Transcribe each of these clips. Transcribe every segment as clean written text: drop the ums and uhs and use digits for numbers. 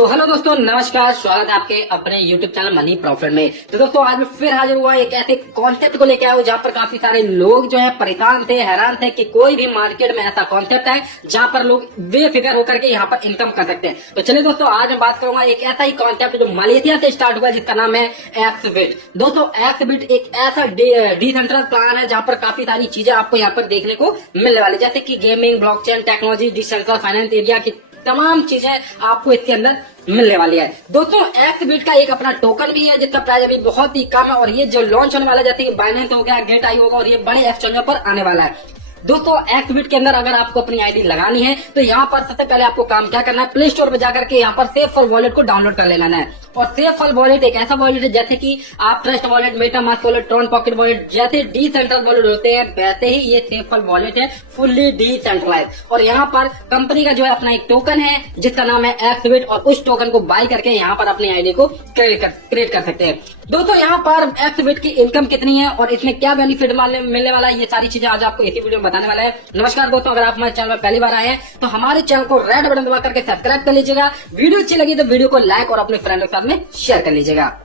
तो हेलो दोस्तों, नमस्कार। स्वागत है आपके अपने YouTube चैनल मनी प्रॉफिट में। तो दोस्तों आज मैं फिर हाजिर हुआ एक ऐसे कॉन्सेप्ट को लेकर आया हूँ जहाँ पर काफी सारे लोग जो है परेशान थे, हैरान थे कि कोई भी मार्केट में ऐसा कॉन्सेप्ट है जहाँ पर लोग बेफिक्र होकर के यहाँ पर इनकम कर सकते हैं। तो चलिए दोस्तों, आज मैं बात करूंगा एक ऐसा ही कॉन्सेप्ट जो मलेशिया से स्टार्ट हुआ जिसका नाम है एक्सबिट। दोस्तों एक्सबिट एक ऐसा डिसेंट्रल प्लान है जहाँ पर काफी सारी चीजें आपको यहाँ पर देखने को मिलने वाली, जैसे की gaming, blockchain technology, decentral finance area की तमाम चीजें आपको इसके अंदर मिलने वाली है। दोस्तों एक्सबिट का एक अपना टोकन भी है जिसका प्राइस अभी बहुत ही कम है और ये जो लॉन्च होने वाला है, जैसे कि बाइनेंस हो गया, गेट आई होगा और ये बड़े एक्सचेंजों पर आने वाला है। दोस्तों एक्सबिट के अंदर अगर आपको अपनी आईडी लगानी है तो यहाँ पर सबसे पहले आपको काम क्या करना है, प्ले स्टोर पर जाकर के यहाँ पर सेफ फॉर वॉलेट को डाउनलोड कर लेना है। और सेफ फॉर वॉलेट एक ऐसा वॉलेट है जैसे कि आप trust wallet, MetaMask wallet, Tron pocket wallet जैसे डिसेंट्रल वॉलेट होते हैं, वैसे ही ये सेफ फॉर वॉलेट है, फुल्ली डिसेंट्रलाइज। और यहाँ पर कंपनी का जो है अपना एक टोकन है जिसका नाम है एक्सबिट और उस टोकन को बाय करके यहाँ पर अपनी आईडी को क्रिएट कर सकते हैं। दोस्तों यहाँ पर एक्सबिट की इनकम कितनी है और इसमें क्या बेनिफिट मिलने वाला है, ये सारी चीजें आज आपको इसी वीडियो में बताने वाला है। नमस्कार दोस्तों, अगर आप हमारे चैनल पर पहली बार आए हैं तो हमारे चैनल को रेड बटन दबा करके सब्सक्राइब कर लीजिएगा। वीडियो अच्छी लगी तो वीडियो को लाइक और अपने फ्रेंड के साथ में शेयर कर लीजिएगा।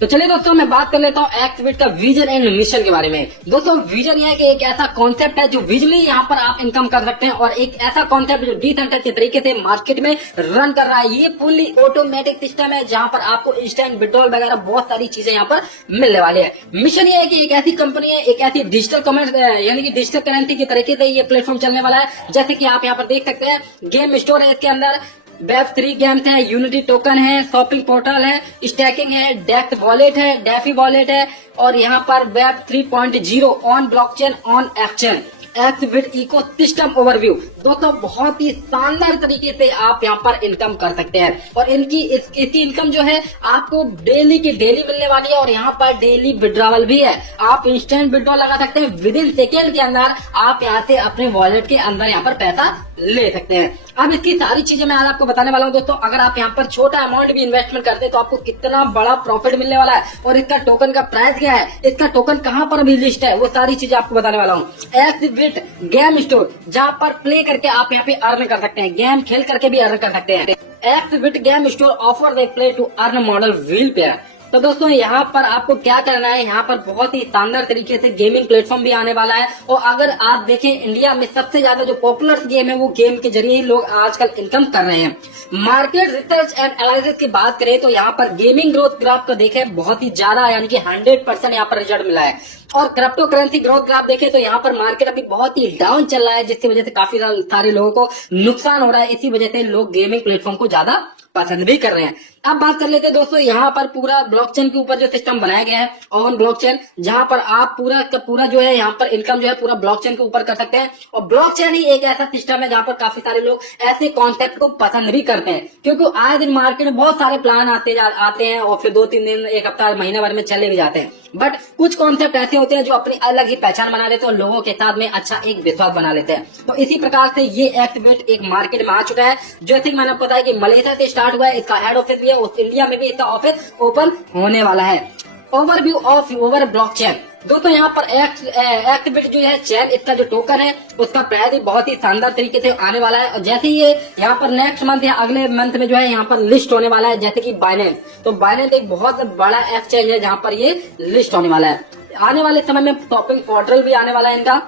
तो चलिए दोस्तों, मैं बात कर लेता हूँ एक्सबिट का विजन एंड मिशन के बारे में। दोस्तों विजन यह है कि एक ऐसा कॉन्सेप्ट है जो विजली यहाँ पर आप इनकम कर सकते हैं और एक ऐसा कॉन्सेप्ट जो डिसेंट्रल के तरीके से मार्केट में रन कर रहा है। ये फुल्ली ऑटोमेटिक सिस्टम है जहाँ पर आपको इंस्टेंट विड्रॉल वगैरह बहुत सारी चीजें यहाँ पर मिलने वाली है। मिशन ये है कि एक ऐसी कंपनी है, एक ऐसी डिजिटल कॉमर्स यानी कि डिजिटल करेंसी के तरीके से ये प्लेटफॉर्म चलने वाला है। जैसे कि आप यहाँ पर देख सकते हैं, गेम स्टोर है इसके अंदर, वेब3 गेम्स है, यूनिटी टोकन है, शॉपिंग पोर्टल है, स्टैकिंग है, डेक्स वॉलेट है, डेफी वॉलेट है और यहाँ पर web 3.0 on blockchain on exchange, Xbit ecosystem overview. दोस्तों बहुत ही शानदार तरीके से आप यहाँ पर इनकम कर सकते हैं और इसकी इनकम जो है आपको डेली की डेली मिलने वाली है और यहाँ पर डेली विड्रॉवल भी है। आप इंस्टेंट विड्रॉल लगा सकते हैं, विद इन सेकेंड के अंदर आप यहाँ से अपने वॉलेट के अंदर यहाँ पर पैसा ले सकते हैं। अब इसकी सारी चीजें मैं आज आपको बताने वाला हूँ। दोस्तों अगर आप यहाँ पर छोटा अमाउंट भी इन्वेस्टमेंट करते हैं तो आपको कितना बड़ा प्रॉफिट मिलने वाला है और इसका टोकन का प्राइस क्या है, इसका टोकन कहाँ पर भी लिस्ट है, वो सारी चीजें आपको बताने वाला हूँ। एक्सबिट गेम स्टोर जहाँ पर प्ले करके आप यहाँ पे अर्न कर सकते हैं, गेम खेल करके भी अर्न कर सकते हैं। Xbit game store offer the play to earn model wheel pair. तो दोस्तों यहाँ पर आपको क्या करना है, यहाँ पर बहुत ही शानदार तरीके से गेमिंग प्लेटफॉर्म भी आने वाला है। और अगर आप देखें इंडिया में सबसे ज्यादा जो पॉपुलर गेम है वो गेम के जरिए ही लोग आजकल इनकम कर रहे हैं। मार्केट रिसर्च एंड एनालिसिस की बात करें तो यहाँ पर गेमिंग ग्रोथ ग्राफ को देखें बहुत ही ज्यादा यानी कि 100% यहाँ पर रिजल्ट मिला है। और क्रिप्टो करेंसी ग्रोथ ग्राफ देखें तो यहाँ पर मार्केट अभी बहुत ही डाउन चल रहा है जिसकी वजह से काफी सारे लोगों को नुकसान हो रहा है। इसी वजह से लोग गेमिंग प्लेटफॉर्म को ज्यादा पसंद भी कर रहे हैं। अब बात कर लेते हैं दोस्तों यहाँ पर पूरा ब्लॉकचेन के ऊपर जो सिस्टम बनाया गया है, ऑन ब्लॉकचेन, जहाँ पर आप पूरा का पूरा जो है यहाँ पर इनकम जो है पूरा ब्लॉकचेन के ऊपर कर सकते हैं। और ब्लॉकचेन ही एक ऐसा सिस्टम है जहाँ पर काफी सारे लोग ऐसे कॉन्सेप्ट को पसंद भी करते हैं, क्योंकि आए दिन मार्केट में बहुत सारे प्लान आते हैं और फिर 2-3 दिन, एक हफ्ता, महीने भर में चले भी जाते हैं। बट कुछ कॉन्सेप्ट ऐसे होते हैं जो अपनी अलग ही पहचान बना लेते हैं और लोगों के साथ में अच्छा एक विश्वास बना लेते हैं। तो इसी प्रकार से ये एक्सबिट एक मार्केट में आ चुका है। जैसे मैंने आपको बताया कि मलेशिया से स्टार्ट हुआ है, इसका हेड ऑफिस भी है, इंडिया में भी इसका ऑफिस ओपन होने वाला है। Overview of over blockchain. दोस्तों यहाँ पर एक्सबिट जो है चैन, इसका जो टोकन है उसका प्राइस भी बहुत ही शानदार तरीके से आने वाला है। और जैसे ही ये यहाँ पर नेक्स्ट मंथ या अगले मंथ में जो है यहाँ पर लिस्ट होने वाला है, जैसे कि बाइनेंस, तो बाइनेंस एक बहुत बड़ा एक्सचेंज है जहाँ पर ये लिस्ट होने वाला है। आने वाले समय में शॉपिंग पोर्टल भी आने वाला है इनका।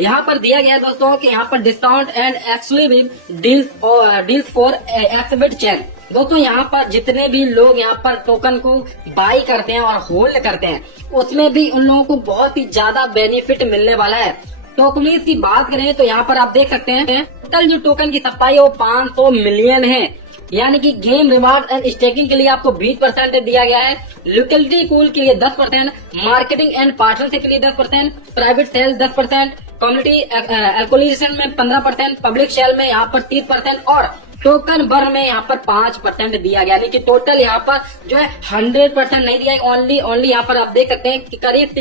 यहाँ पर दिया गया है दोस्तों कि यहाँ पर discount and exclusive deals for Xbit chain. दोस्तों यहाँ पर जितने भी लोग यहाँ पर टोकन को बाई करते हैं और होल्ड करते हैं उसमें भी उन लोगों को बहुत ही ज्यादा बेनिफिट मिलने वाला है। टोकनीज की बात करें तो यहाँ पर आप देख सकते हैं टोटल जो टोकन की सप्लाई है वो 500 मिलियन है। यानी कि गेम रिवार्ड एंड स्टेकिंग के लिए आपको 20% दिया गया है, लिक्विडिटी पूल के लिए 10%, मार्केटिंग एंड पार्टनरशिप के लिए 10%, प्राइवेट सेल्स 10%, कम्युनिटी एल्कोलाइजेशन में 15%, पब्लिक सेल में यहाँ पर 30% और टोकन बर्न में यहाँ पर 5% दिया गया। यानी कि टोटल यहाँ पर जो है 100% नहीं दिया है, ओनली यहाँ पर आप देख सकते हैं कि करीब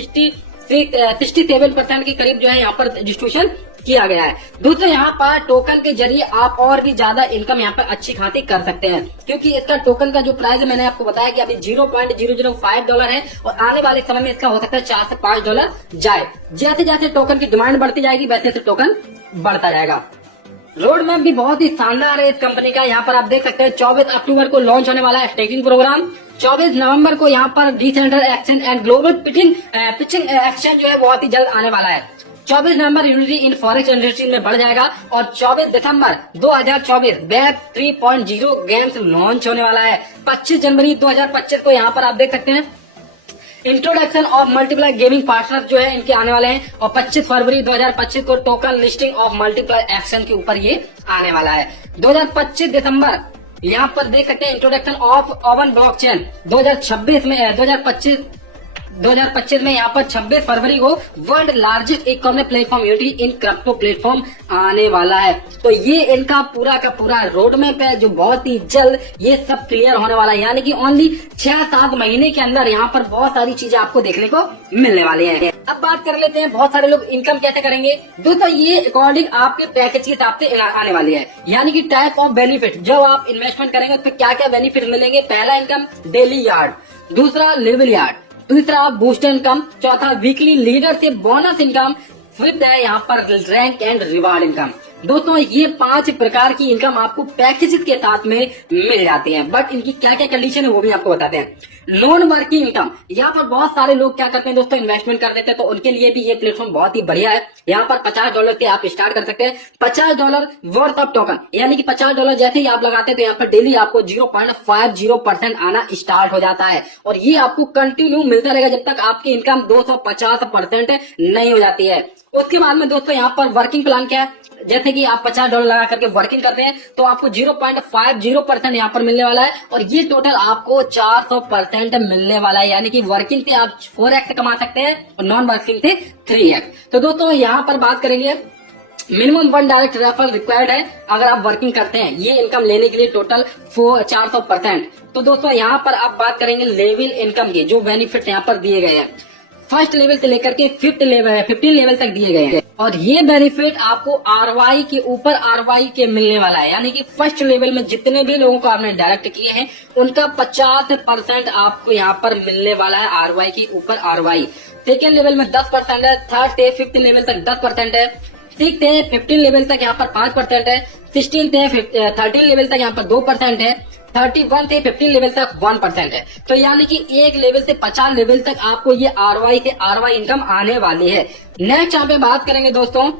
67% के करीब जो है यहाँ पर डिस्ट्रीब्यूशन किया गया है। दोस्तों यहाँ पर टोकन के जरिए आप और भी ज्यादा इनकम यहाँ पर अच्छी खासी कर सकते हैं, क्योंकि इसका टोकन का जो प्राइस है मैंने आपको बताया कि अभी $0.005 है और आने वाले समय में इसका हो सकता है $4 से $5 जाए। जैसे जैसे टोकन की डिमांड बढ़ती जाएगी वैसे वैसे टोकन बढ़ता जाएगा। रोड मैप भी बहुत ही शानदार है इस कंपनी का। यहाँ पर आप देख सकते हैं 24 अक्टूबर को लॉन्च होने वाला है स्टेकिंग प्रोग्राम। 24 नवंबर को यहाँ पर decentral exchange and global pitching exchange जो है बहुत ही जल्द आने वाला है। 24 नवंबर यूनिटी इन फॉरेक्स इंडस्ट्री में बढ़ जाएगा और 24 दिसंबर 2024 वेब 3.0 गेम्स लॉन्च होने वाला है। 25 जनवरी 2025 को यहाँ पर आप देख सकते हैं introduction of multiply gaming partner जो है इनके आने वाले हैं और 25 फरवरी 2025 को token listing of multiply action के ऊपर ये आने वाला है। 2025 दिसंबर यहाँ पर देख सकते हैं इंट्रोडक्शन ऑफ ओवन ब्लॉकचेन 2026 में यहाँ पर 26 फरवरी को world largest e commerce platform unity in crypto platform आने वाला है। तो ये इनका पूरा का पूरा रोड मैप है जो बहुत ही जल्द ये सब क्लियर होने वाला है, यानी कि ओनली 6-7 महीने के अंदर यहाँ पर बहुत सारी चीजें आपको देखने को मिलने वाली है। अब बात कर लेते हैं बहुत सारे लोग इनकम कैसे करेंगे। दोस्तों ये अकॉर्डिंग आपके पैकेज के हिसाब से आने वाली है, यानी कि टाइप ऑफ बेनिफिट। जब आप इन्वेस्टमेंट करेंगे तो क्या क्या बेनिफिट मिलेंगे। पहला इनकम डेली यार्ड, दूसरा लेवल यार्ड, तीसरा बूस्टर इनकम, चौथा weekly leadership bonus income, fifth है यहाँ पर रैंक एंड रिवार्ड इनकम। दोस्तों ये 5 प्रकार की इनकम आपको पैकेज के साथ में मिल जाती है, बट इनकी क्या क्या कंडीशन है वो भी आपको बताते हैं। नॉन वर्किंग इनकम, यहाँ पर बहुत सारे लोग क्या करते हैं दोस्तों इन्वेस्टमेंट कर देते हैं, तो उनके लिए भी ये प्लेटफॉर्म बहुत ही बढ़िया है। यहाँ पर $50 से आप स्टार्ट कर सकते हैं। $50 वर्थ ऑफ टोकन, यानी कि $50 जैसे ही आप लगाते हैं तो यहाँ पर डेली आपको 0.50% आना स्टार्ट हो जाता है और ये आपको कंटिन्यू मिलता रहेगा जब तक आपकी इनकम 250% नहीं हो जाती है। उसके बाद में दोस्तों यहाँ पर वर्किंग प्लान क्या है, जैसे कि आप $50 लगा करके वर्किंग करते हैं तो आपको 0.50% यहाँ पर मिलने वाला है और ये टोटल आपको 400% मिलने वाला है, यानी कि वर्किंग से आप 4x कमा सकते हैं और नॉन वर्किंग से 3x। तो दोस्तों यहाँ पर बात करेंगे मिनिमम 1 डायरेक्ट रेफरल रिक्वायर्ड है अगर आप वर्किंग करते हैं ये इनकम लेने के लिए टोटल 400%। तो दोस्तों यहाँ पर आप बात करेंगे लेवल इनकम के जो बेनिफिट यहाँ पर दिए गए हैं, फर्स्ट लेवल से लेकर के 15 लेवल तक दिए गए हैं और ये बेनिफिट आपको आरवाई के ऊपर आरवाई के मिलने वाला है, यानी कि फर्स्ट लेवल में जितने भी लोगों को आपने डायरेक्ट किए हैं उनका 50% आपको यहाँ पर मिलने वाला है आरवाई के ऊपर आरवाई। सेकेंड लेवल में 10% है, थर्ड से 5th लेवल तक 10% है, 6th है 15 लेवल तक यहाँ पर 5% है, 16th है 13 लेवल तक यहाँ पर 2% है, 31 से 15 लेवल तक 1% है। तो यानी कि एक लेवल से 50 लेवल तक आपको ये आरवाई से आरवाई इनकम आने वाली है। नेक्स्ट यहाँ पे बात करेंगे दोस्तों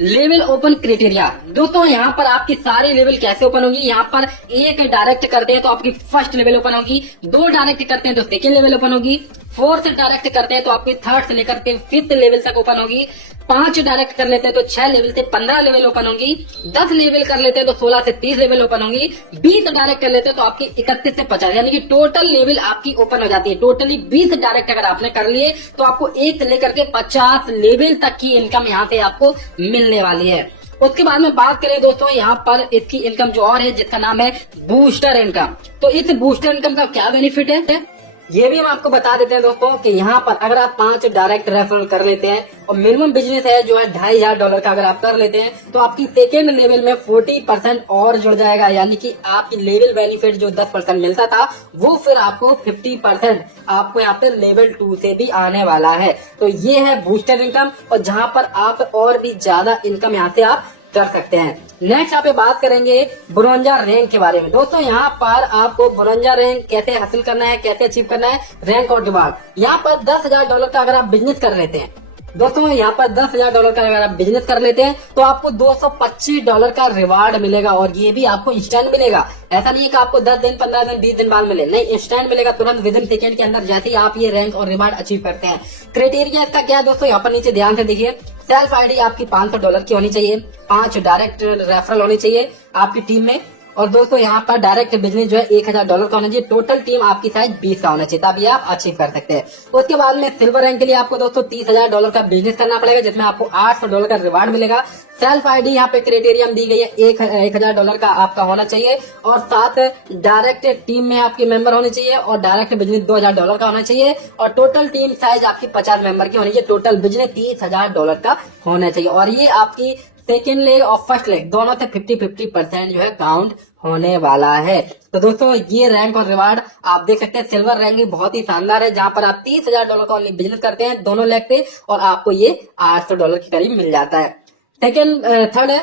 लेवल ओपन क्राइटेरिया। दोस्तों यहाँ पर आपकी सारी लेवल कैसे ओपन होगी, यहाँ पर एक डायरेक्ट करते हैं तो आपकी फर्स्ट लेवल ओपन होगी, 2 डायरेक्ट करते हैं तो सेकेंड लेवल ओपन होगी, 4 डायरेक्ट करते हैं तो आपकी 3rd से लेकर के 5th लेवल तक ओपन होगी, 5 डायरेक्ट कर लेते हैं तो 6 लेवल से 15 लेवल ओपन होगी, 10 लेवल कर लेते हैं तो 16 से 30 लेवल ओपन होगी, 20 डायरेक्ट कर लेते हैं तो आपकी 31 से 50, यानी कि टोटल लेवल आपकी ओपन हो जाती है। टोटली 20 डायरेक्ट अगर आपने कर लिए तो आपको 1 से लेकर के 50 लेवल तक की इनकम यहाँ से आपको मिलने वाली है। उसके बाद में बात करें दोस्तों यहाँ पर इसकी इनकम जो और है जिसका नाम है बूस्टर इनकम। तो इस बूस्टर इनकम का क्या बेनिफिट है ये भी हम आपको बता देते हैं दोस्तों कि यहाँ पर अगर आप 5 डायरेक्ट रेफरल कर लेते हैं और मिनिमम बिजनेस है जो है $2500 का अगर आप कर लेते हैं तो आपकी सेकेंड लेवल में 40% और जुड़ जाएगा, यानी कि आपकी लेवल बेनिफिट जो 10% मिलता था वो फिर आपको 50% आपको यहाँ पे लेवल 2 से भी आने वाला है। तो ये है बूस्टर इनकम और जहाँ पर आप और भी ज्यादा इनकम यहाँ से आप कर सकते हैं। नेक्स्ट यहाँ पे बात करेंगे ब्रोंजा रैंक के बारे में। दोस्तों यहाँ पर आपको ब्रोंजा रैंक कैसे हासिल करना है, कैसे अचीव करना है, रैंक और रिवार्ड। यहाँ पर $10,000 का अगर आप बिजनेस कर लेते हैं दोस्तों, यहाँ पर $10,000 का अगर आप बिजनेस कर लेते हैं तो आपको $225 का रिवार्ड मिलेगा और ये भी आपको इंस्टेंट मिलेगा। ऐसा नहीं है कि आपको 10 दिन 15 दिन 20 दिन बाद मिले, नहीं, इंस्टेंट मिलेगा तुरंत विदिन सेकेंड के अंदर जैसे ही आप ये रैंक और रिवार्ड अचीव करते हैं। क्राइटेरिया इसका क्या है दोस्तों, यहाँ पर नीचे ध्यान से देखिए। सेल्फ आईडी आपकी $500 की होनी चाहिए, 5 डायरेक्ट रेफरल होनी चाहिए आपकी टीम में और दोस्तों यहाँ पर डायरेक्ट बिजनेस जो है $1000 का होना चाहिए। टोटल टीम आपकी साइज 20 का होना चाहिए, तभी आप अचीव कर सकते हैं। उसके बाद में सिल्वर रैंक के लिए आपको दोस्तों $30,000 का बिजनेस करना पड़ेगा जिसमें आपको $800 का रिवार्ड मिलेगा। सेल्फ आईडी यहाँ पे क्राइटेरियम दी गई है, $1000 का आपका होना चाहिए और साथ डायरेक्ट टीम में आपके मेंबर होने चाहिए और डायरेक्ट बिजनेस $2000 का होना चाहिए और टोटल टीम साइज आपकी 50 मेंबर की होनी चाहिए। टोटल बिजनेस $30,000 का होना चाहिए और ये आपकी सेकेंड लेग और फर्स्ट लेग दोनों से 50-50% जो है काउंट होने वाला है। तो दोस्तों ये रैंक और रिवार्ड आप देख सकते हैं। सिल्वर रैंक भी बहुत ही शानदार है जहां पर आप $30,000 का ओनली बिजनेस करते हैं दोनों लेग पे और आपको ये $800 के करीब मिल जाता है। सेकेंड थर्ड है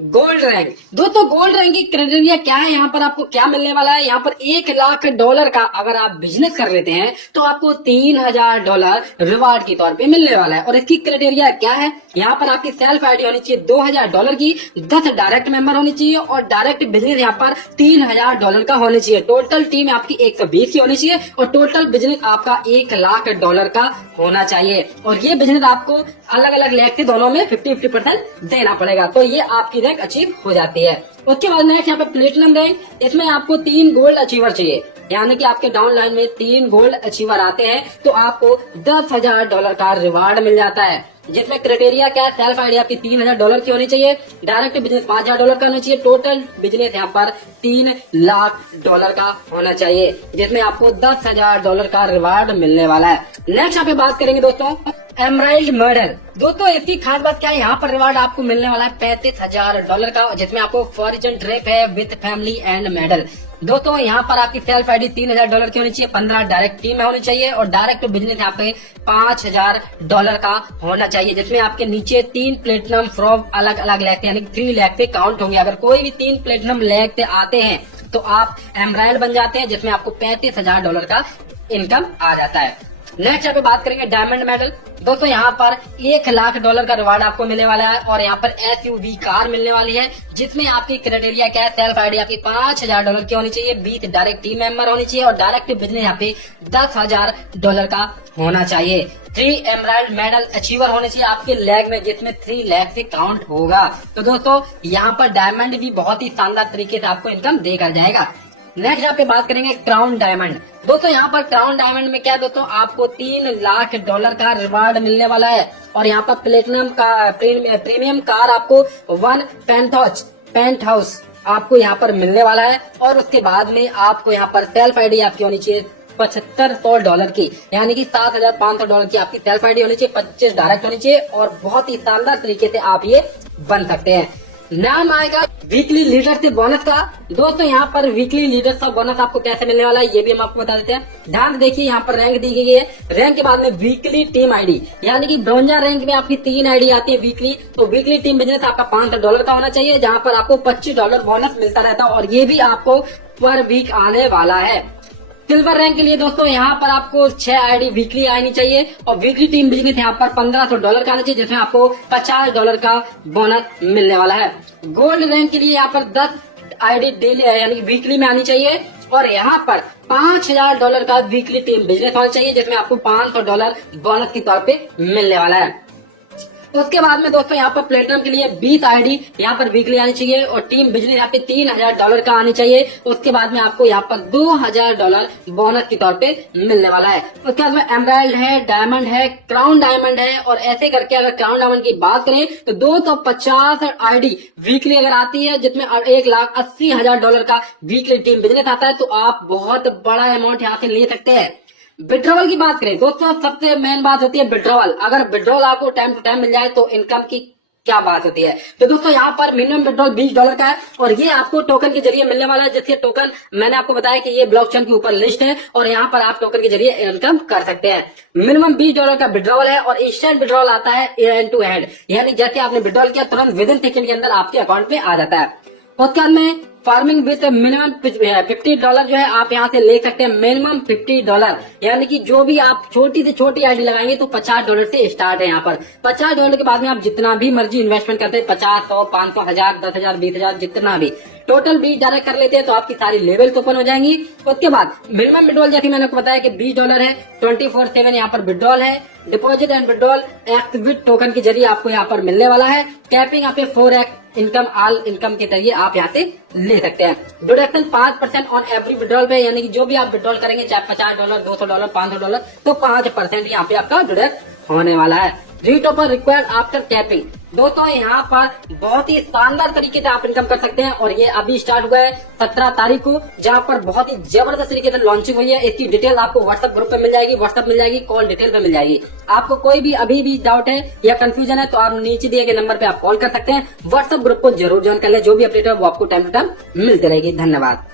गोल्ड रैंक। दोस्तों गोल्ड रैंक की क्राइटेरिया क्या है, यहाँ पर आपको क्या मिलने वाला है, यहाँ पर $1,00,000 का अगर आप बिजनेस कर लेते हैं तो आपको $3,000 रिवार्ड के तौर पे मिलने वाला है। और इसकी क्राइटेरिया क्या है, यहाँ पर आपकी सेल्फ आईडी होनी चाहिए $2,000 की, 10 डायरेक्ट मेंबर होनी चाहिए और डायरेक्ट बिजनेस यहाँ पर $3,000 का होनी चाहिए। टोटल टीम आपकी 120 की होनी चाहिए और टोटल बिजनेस आपका $1,00,000 का होना चाहिए। और ये बिजनेस आपको अलग अलग लेग के दोनों में 50-50% देना पड़ेगा, तो ये आपकी रैंक अचीव हो जाती है। उसके बाद नेक्स्ट यहाँ पे प्लेटिनम रैंक, इसमें आपको 3 गोल्ड अचीवर चाहिए, यानी कि आपके डाउन लाइन में 3 गोल्ड अचीवर आते हैं तो आपको $10,000 का रिवार्ड मिल जाता है। जिसमें क्राइटेरिया क्या है, सेल्फ आईडी आपकी $3,000 की होनी चाहिए, डायरेक्ट बिजनेस $5,000 का होना चाहिए, टोटल बिजनेस यहाँ पर $3,00,000 का होना चाहिए, जिसमें आपको $10,000 का रिवार्ड मिलने वाला है। नेक्स्ट यहाँ पे बात करेंगे दोस्तों एमराल्ड मेडल। दोस्तों इसकी खास बात क्या है, यहाँ पर रिवार्ड आपको मिलने वाला है $35,000 का, जिसमें आपको फॉर्चून ट्रिप है विद फैमिली एंड मेडल। दोस्तों यहाँ पर आपकी सेल्फ आईडी $3,000 की होनी चाहिए, 15 डायरेक्ट टीम में होनी चाहिए और डायरेक्ट बिजनेस यहाँ पे $5,000 का होना चाहिए, जिसमें आपके नीचे 3 प्लेटिनम फ्रॉम अलग अलग लेग यानी 3 लेग पे काउंट होंगे। अगर कोई भी 3 प्लेटिनम लेग पे आते हैं तो आप एमराल्ड बन जाते हैं, जिसमें आपको $35,000 का इनकम आ जाता है। नेक्स्ट यहाँ पे बात करेंगे डायमंड मेडल। दोस्तों यहाँ पर $1,00,000 का रिवार्ड आपको मिलने वाला है और यहाँ पर SUV कार मिलने वाली है, जिसमें आपकी क्राइटेरिया क्या है, सेल्फ आईडी आपकी $5,000 की होनी चाहिए, 20 डायरेक्ट टीम मेंबर होनी चाहिए और डायरेक्ट बिजनेस यहाँ पे $10,000 का होना चाहिए। 3 एमराल्ड मेडल अचीवर होने चाहिए आपके लेग में, जिसमें 3 लेग से काउंट होगा। तो दोस्तों यहाँ पर डायमंड भी बहुत ही शानदार तरीके से आपको इनकम देकर जाएगा। नेक्स्ट यहाँ पे बात करेंगे क्राउन डायमंड। दोस्तों यहाँ पर क्राउन डायमंड में क्या है दोस्तों, आपको $3,00,000 का रिवार्ड मिलने वाला है और यहाँ पर प्लेटिनम का प्रीमियम कार आपको 1 पेंट हाउस आपको यहाँ पर मिलने वाला है। और उसके बाद में आपको यहाँ पर सेल्फ आईडी आपकी होनी चाहिए $7,500 की, यानी कि $7,500 की आपकी सेल्फ आईडी होनी चाहिए, 25 डायरेक्ट होनी चाहिए और बहुत ही शानदार तरीके से आप ये बन सकते हैं। नाम आएगा वीकली लीडरशिप बोनस का। दोस्तों यहाँ पर वीकली लीडरशिप बोनस आपको कैसे मिलने वाला है ये भी हम आपको बता देते हैं। ध्यान से देखिए, यहाँ पर रैंक दी गई है, रैंक के बाद में वीकली टीम आईडी, यानी कि ब्रोंजा रैंक में आपकी 3 आईडी आती है वीकली, तो वीकली टीम बिजनेस आपका $500 का होना चाहिए, जहाँ पर आपको $25 बोनस मिलता रहता है और ये भी आपको पर वीक आने वाला है। सिल्वर रैंक के लिए दोस्तों यहाँ पर आपको 6 आईडी वीकली आनी चाहिए और वीकली टीम बिजनेस यहाँ पर $1,500 का आना चाहिए, जिसमें आपको $50 का बोनस मिलने वाला है। गोल्ड रैंक के लिए यहाँ पर 10 आईडी डेली यानी वीकली में आनी चाहिए और यहाँ पर $5,000 का वीकली टीम बिजनेस होना चाहिए, जिसमें आपको $500 बोनस के तौर पे मिलने वाला है। उसके बाद में दोस्तों यहाँ पर प्लेटिनम के लिए 20 आईडी यहाँ पर वीकली आनी चाहिए और टीम बिजनेस यहाँ पे $3,000 का आनी चाहिए। उसके बाद में आपको यहाँ पर $2,000 बोनस के तौर पे मिलने वाला है। उसके बाद में एमराल्ड है, डायमंड है, क्राउन डायमंड है और ऐसे करके अगर क्राउन डायमंड की बात करें तो 250 आईडी वीकली अगर आती है, जिसमें $1,80,000 का वीकली टीम बिजनेस आता है, तो आप बहुत बड़ा अमाउंट यहाँ से ले सकते हैं। विड्रॉवल की बात करें दोस्तों, सबसे मेन बात होती है विड्रॉवल। अगर विड्रॉवल आपको टाइम टू टाइम मिल जाए तो इनकम की क्या बात होती है। तो दोस्तों यहाँ पर मिनिमम विड्रॉल $20 का है और ये आपको टोकन के जरिए मिलने वाला है, जिसके टोकन मैंने आपको बताया कि ये ब्लॉकचेन के ऊपर लिस्ट है और यहाँ पर आप टोकन के जरिए इनकम कर सकते हैं। मिनिमम $20 का विड्रॉल है और इंस्टेंट विड्रॉल आता है एंड टू एंड, यानी जैसे आपने विड्रॉल किया तुरंत विदिन सेकंड के अंदर आपके अकाउंट में आ जाता है। उसके बाद में फार्मिंग विद मिनिमम $50 जो है आप यहाँ से ले सकते हैं, मिनिमम $50, यानी कि जो भी आप छोटी से छोटी आईडी लगाएंगे तो $50 से स्टार्ट है। यहाँ पर $50 के बाद में आप जितना भी मर्जी इन्वेस्टमेंट करते हैं, 50, 100, 500, 1000, 10,000, 20,000, जितना भी टोटल 20 डायरेक्ट कर लेते हैं तो आपकी सारी लेवल्स ओपन हो जाएंगी। उसके बाद मिनिमम विड्रॉल जैसे मैंने आपको बताया कि $20 है, 24/7 यहाँ पर विड्रॉल है। Deposit and withdrawal activate token के जरिए आपको यहाँ पर मिलने वाला है। कैपिंग यहाँ पे 4x इनकम ऑल इनकम के जरिए आप यहाँ से ले सकते हैं। डिडक्शन 5% ऑन एवरी विड्रॉल पे, यानी कि जो भी आप विड्रॉल करेंगे चाहे $50, $200, $500 तो 5% यहाँ पे आपका डिडक्ट होने वाला है। रीटॉपर रिक्वायर्ड आफ्टर कैपिंग। दोस्तों यहाँ पर बहुत ही शानदार तरीके से आप इनकम कर सकते हैं और ये अभी स्टार्ट हुआ है 17 तारीख को, जहाँ पर बहुत ही जबरदस्त तरीके से लॉन्चिंग हुई है। इसकी डिटेल आपको व्हाट्सएप ग्रुप पे मिल जाएगी, व्हाट्सएप मिल जाएगी, कॉल डिटेल पे मिल जाएगी। आपको कोई भी अभी भी डाउट है या कंफ्यूजन है तो आप नीचे दिए गए नंबर पे आप कॉल कर सकते हैं। व्हाट्सएप ग्रुप को जरूर ज्वाइन कर ले, जो भी अपडेट है वो आपको टाइम टू टाइम मिलती रहेगी। धन्यवाद।